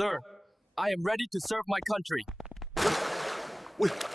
Sir, I am ready to serve my country. Uy,